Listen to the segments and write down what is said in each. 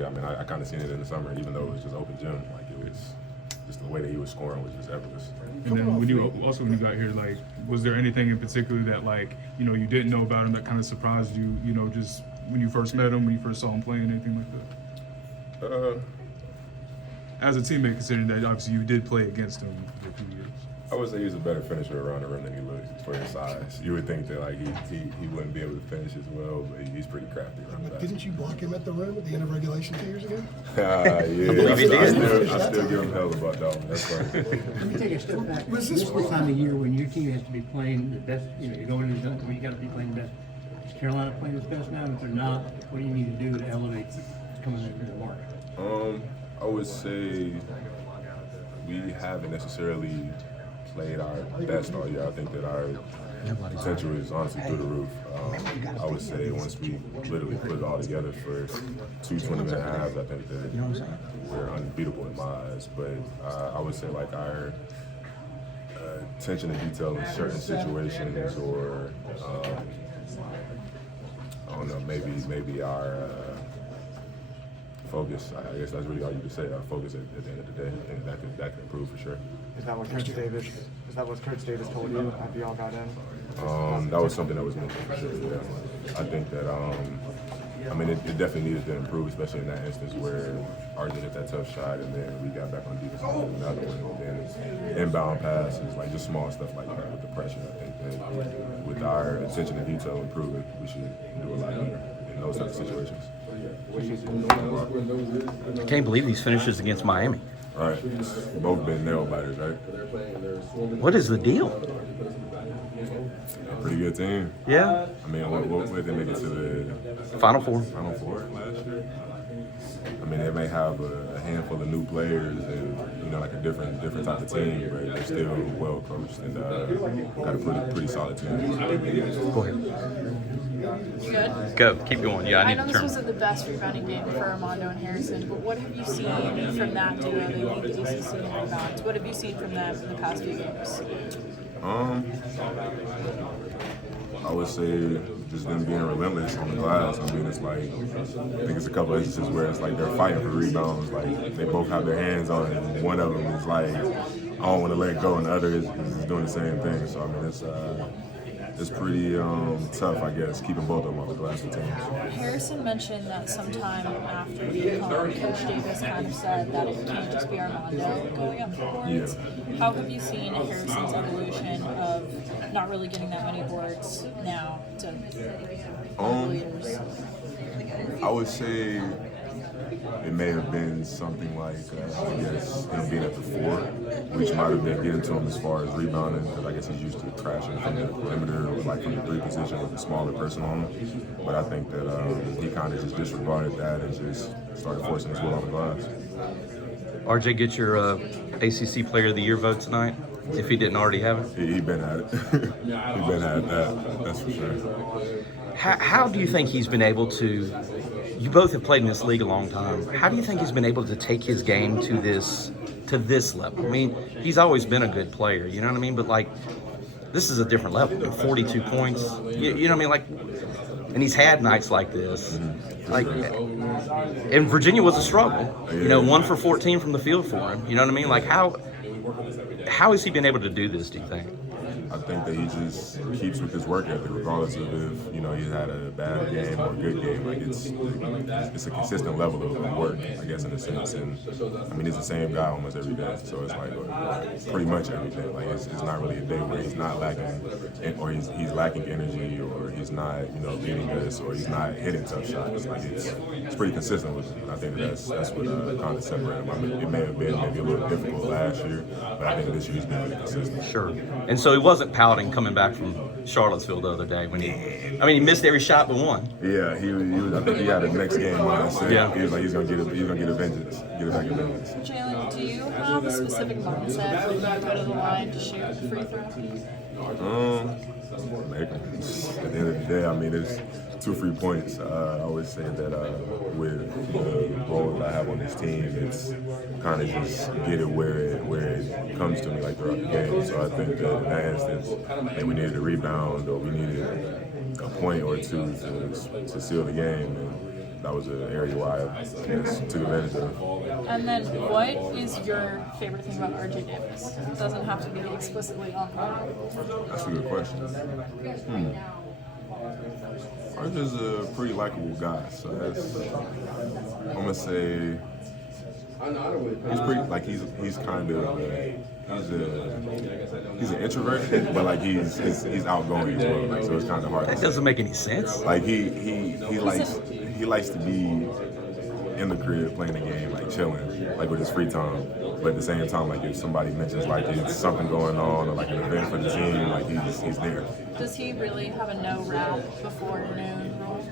Yeah, I mean, I kind of seen it in the summer, even though it was just open gym. Like, it was just the way that he was scoring was just effortless. And then when you got here, like, was there anything in particular that, like, you know, you didn't know about him that kind of surprised you, you know, just when you first met him, when you first saw him playing, anything like that? As a teammate, considering that obviously you did play against him for a few years. I would say he's a better finisher around the rim than he looks for his size. You would think that like he wouldn't be able to finish as well, but he's pretty crafty around the basket. Didn't you block him at the rim at the end of regulation 2 years ago? Yeah, I still give him hell about that one. That's funny. Let me take a step back. What's this time of year when your team has to be playing the best, you know, you're going to the dunk where you got to be playing the best. Is Carolina playing its best now? If they're not, what do you need to do to elevate coming into the market? I would say we haven't necessarily played our best all year. I think that our potential is honestly through the roof. I would say once we literally put it all together for 2 20-minute halves, I think that we're unbeatable in my eyes. But I would say like our attention to detail in certain situations, or I don't know, maybe our focus. I guess that's really all you can say. Our focus at the end of the day. I think that could improve for sure. Is that what Coach Davis told you after y'all got in? That was something that was mentioned for sure. Yeah, I think that I mean it definitely needed to improve, especially in that instance where RJ hit that tough shot and then we got back on defense and did another one. And then inbound passes, like just small stuff like that with the pressure. I think that with our attention to detail improving, we should do a lot better in those types of situations. I can't believe these finishes against Miami. All right, both been nail biters, right? What is the deal? A pretty good team. Yeah. I mean, what did they make it to the Final Four. Final Four last year? I mean, they may have a handful of new players and, you know, like a different type of team, but they're still well coached and got a pretty solid team. Go ahead. You good? Go. Keep going. Yeah, I I need know to this turn. wasn't the best rebounding game for Armando and Harrison, but what have you seen from that duo? They lead the ACC in rebounds. What have you seen from them in the past few games? I would say just them being relentless on the glass. I mean, it's like, I think it's a couple of instances where it's like they're fighting for rebounds. Like, they both have their hands on it, and one of them is like, I don't want to let go, and the other is doing the same thing. So, I mean, it's pretty tough, I guess, keeping both of them on the glass for teams. Harrison mentioned that sometime after the call, Coach Davis kind of said that it can't just be Armando going up for boards. Yeah. How have you seen Harrison's evolution of not really getting that many boards now to leaders? I would say it may have been something like, I guess, him being at the 4, which might have been getting to him as far as rebounding, because I guess he's used to crashing from the perimeter or like from the 3 position with a smaller person on him. But I think that he kind of just disregarded that and just started forcing his will on the glass. RJ, get your ACC Player of the Year vote tonight, if he didn't already have it. He been at it. He been at that, that's for sure. How do you think he's been able to? You both have played in this league a long time. How do you think he's been able to take his game to this level? I mean, he's always been a good player, you know what I mean? But like, this is a different level. I mean, 42 points, you know what I mean? Like, and he's had nights like this. Like, and Virginia was a struggle. You know, 1 for 14 from the field for him. You know what I mean? Like, how has he been able to do this, do you think? I think that he just keeps with his work ethic, regardless of if, you know, he's had a bad game or a good game. Like, it's a consistent level of work, I guess, in a sense. And I mean, he's the same guy almost every day. So it's like pretty much every day. Like, it's not really a day where he's not lacking, or he's lacking energy, or he's not, you know, beating us, or he's not hitting tough shots. Like, it's pretty consistent with him. I think that's what kind of separated him. I mean, it may have been maybe a little difficult last year, but I think this year he's been really consistent. Sure. And so he wasn't pouting coming back from Charlottesville the other day when he missed every shot but one. Yeah, he was. I think he had the next game mindset. Yeah. He was like, he's gonna get a vengeance, get it back in vengeance. Jae'Lyn, do you have a specific mindset when you go to the line to shoot a free throw? Make them. At the end of the day, I mean, it's 2 free points. I always say that with the role that I have on this team, it's kind of just get it where it comes to me, like throughout the game. So I think that in that instance, maybe we needed a rebound or we needed a point or two to seal the game. And that was an area where I just took advantage of. And then, what is your favorite thing about RJ Davis? It doesn't have to be explicitly on the That's a good question. RJ's a pretty likable guy, so that's, I'm gonna say he's pretty, like he's kind of he's an introvert, but like he's outgoing as well. Like, so it's kind of hard. That doesn't make any sense. Like he likes to be in the crib playing the game, like chilling, like with his free time. But at the same time, like if somebody mentions like it's something going on or like an event for the team, like he's there. Does he really have a no rap before noon rule?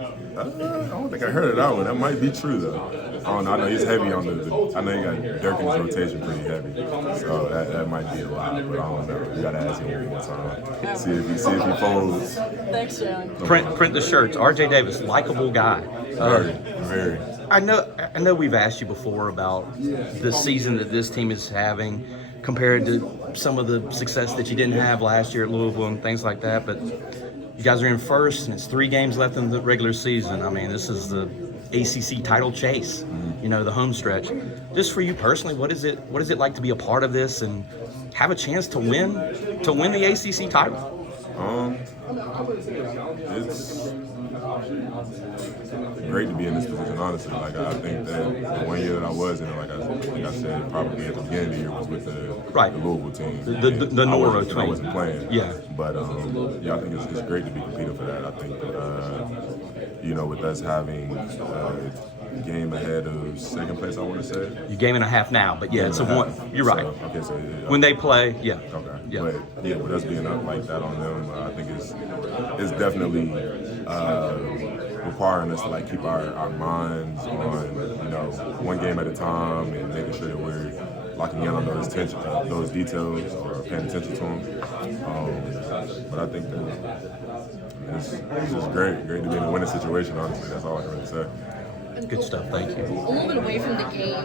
I don't think I heard of that one. That might be true though. I don't know. I know he's heavy on I know he got Dirk in his rotation pretty heavy, so that might be a lot. But I don't know. You gotta ask him one more time. See if he folds. Thanks, Jae'Lyn. Print the shirts. RJ Davis, likable guy. Very. I know we've asked you before about the season that this team is having compared to some of the success that you didn't have last year at Louisville and things like that, but you guys are in first and it's 3 games left in the regular season. I mean, this is the ACC title chase, you know, the home stretch. Just for you personally, what is it like to be a part of this and have a chance to win the ACC title? It's great to be in this position, honestly. Like, I think that the 1 year that I was in it, like I said, probably at the beginning of the year was with the Louisville team. The Noro team. I wasn't playing. Yeah. But, I think it's great to be competing for that. I think that, with us having a game ahead of second place, I want to say. You're game and a half now, but yeah, it's a one. You're right. So when they play, yeah. Okay. Yeah. But yeah, with us being up like that on them, I think it's definitely requiring us to like keep our minds on one game at a time and making sure that we're locking in on those details or paying attention to them. But I think that it's just great to be in a winning situation. Honestly, that's all I can really say. Good stuff. Thank you. A little bit away from the game,